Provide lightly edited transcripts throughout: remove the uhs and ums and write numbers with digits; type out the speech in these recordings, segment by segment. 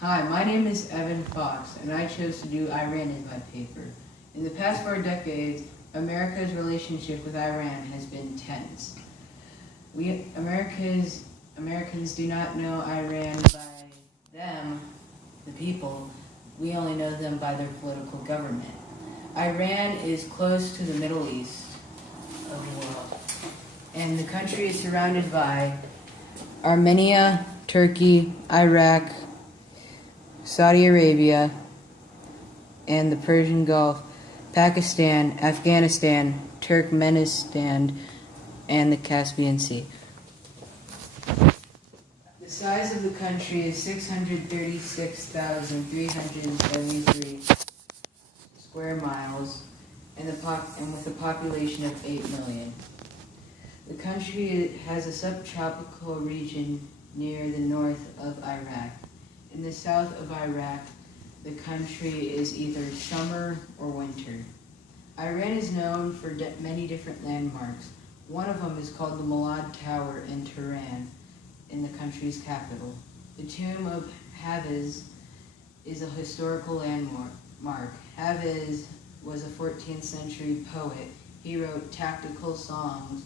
Hi, my name is Evan Fox, and I chose to do Iran as my paper. In the past 4 decades, America's relationship with Iran has been tense. Americans do not know Iran by them, the people. We only know them by their political government. Iran is close to the Middle East of the world, and the country is surrounded by Armenia, Turkey, Iraq, Saudi Arabia, and the Persian Gulf, Pakistan, Afghanistan, Turkmenistan, and the Caspian Sea. The size of the country is 636,373 square miles, and with a population of 8 million. The country has a subtropical region near the north of Iraq. In the south of Iraq, the country is either summer or winter. Iran is known for many different landmarks. One of them is called the Malad Tower in Tehran, in the country's capital. The tomb of Hafiz is a historical landmark. Hafiz was a 14th century poet. He wrote tactical songs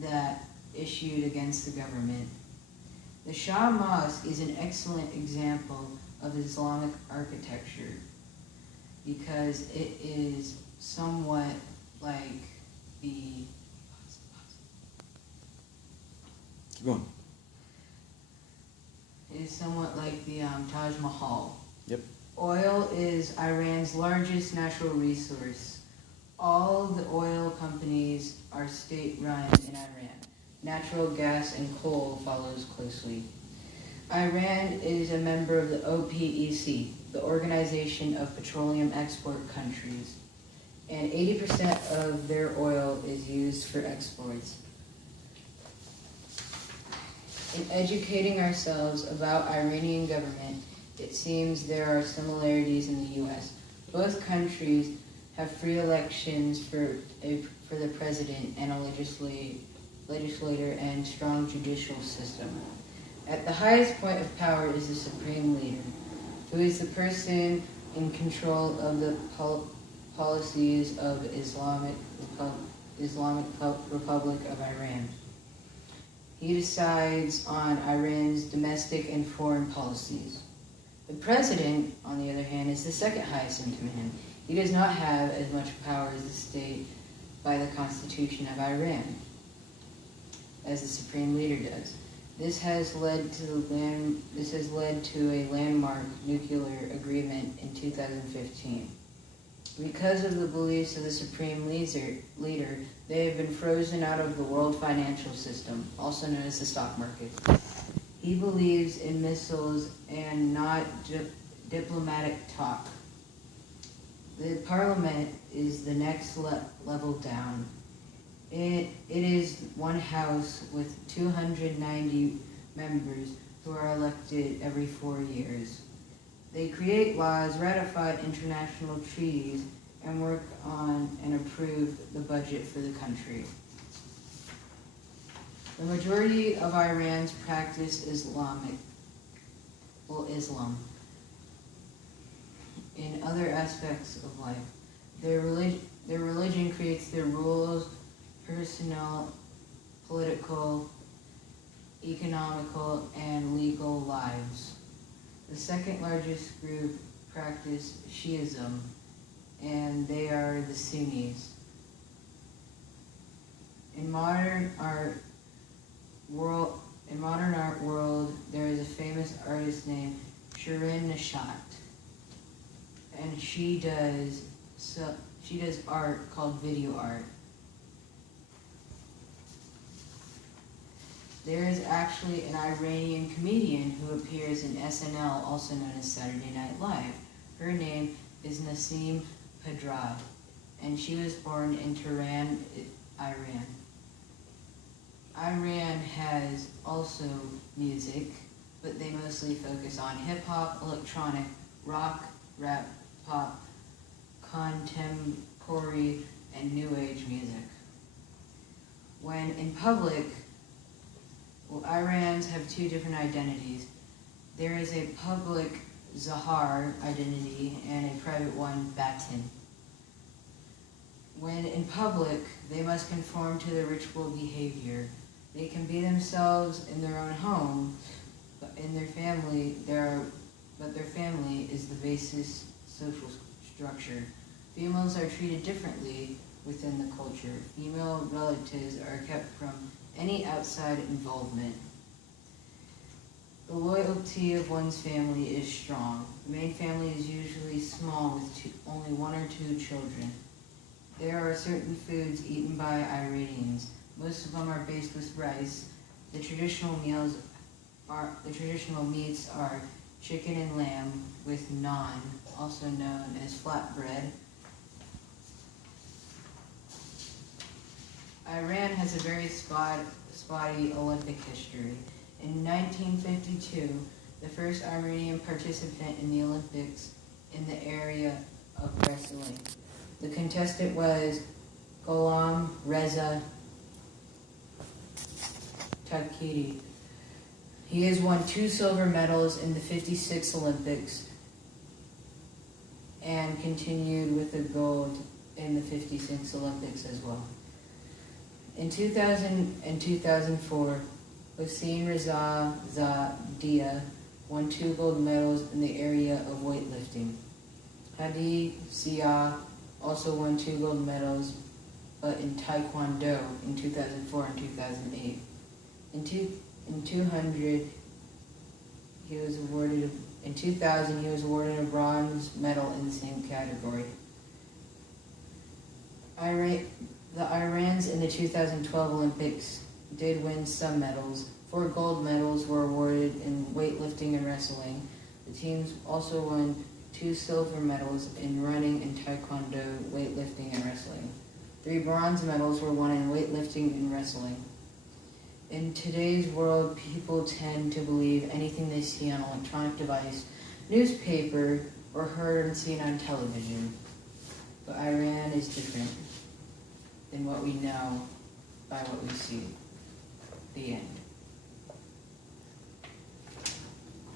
that issued against the government. The Shah Mosque is an excellent example of Islamic architecture because it is somewhat like the Keep going. Taj Mahal. Yep. Oil is Iran's largest natural resource. All the oil companies are state-run in Iran. Natural gas and coal follows closely. Iran is a member of the OPEC, the Organization of Petroleum Export Countries, and 80% of their oil is used for exports. In educating ourselves about Iranian government, it seems there are similarities in the U.S. Both countries have free elections for the president and a legislator and strong judicial system. At the highest point of power is the supreme leader, who is the person in control of the policies of Islamic Republic of Iran. He decides on Iran's domestic and foreign policies. The president, on the other hand, is the second highest in command. He does not have as much power as the state by the Constitution of Iran as the supreme leader does. This has led to a landmark nuclear agreement in 2015. Because of the beliefs of the supreme leader, they have been frozen out of the world financial system, also known as the stock market. He believes in missiles and not diplomatic talk. The parliament is the next level down. It is one house with 290 members who are elected every 4 years. They create laws, ratify international treaties, and work on and approve the budget for the country. The majority of Iran's practice Islam. In other aspects of life, their religion creates their rules, personal, political, economical, and legal lives. The second largest group practice Shiism, and they are the Sunnis. In modern art world, there is a famous artist named Shirin Neshat, and she does art called video art. There is actually an Iranian comedian who appears in SNL, also known as Saturday Night Live. Her name is Nasim Pedrad, and she was born in Tehran, Iran. Iran has also music, but they mostly focus on hip-hop, electronic, rock, rap, pop, contemporary, and new age music. When in public, Irans have two different identities. There is a public Zahar identity, and a private one, Batin. When in public, they must conform to the ritual behavior. They can be themselves in their own home, but in their family, their family is the basis social structure. Females are treated differently within the culture. Female relatives are kept from any outside involvement. The loyalty of one's family is strong. The main family is usually small with only one or two children. There are certain foods eaten by Iranians. Most of them are based with rice. The traditional meats are chicken and lamb with naan, also known as flatbread. Iran has a very spotty Olympic history. In 1952, the first Iranian participant in the Olympics in the area of wrestling. The contestant was Gholam Reza Taqidi. He has won 2 silver medals in the 56 Olympics and continued with the gold in the 56 Olympics as well. In 2000 and 2004, Hossein Reza Zadia won 2 gold medals in the area of weightlifting. Hadi Sia also won 2 gold medals, but in Taekwondo in 2004 and 2008. In 2000, he was awarded a bronze medal in the same category. The Irans in the 2012 Olympics did win some medals. 4 gold medals were awarded in weightlifting and wrestling. The teams also won 2 silver medals in running and taekwondo, weightlifting and wrestling. 3 bronze medals were won in weightlifting and wrestling. In today's world, people tend to believe anything they see on an electronic device, newspaper, or heard and seen on television. But Iran is different than what we know by what we see. The end.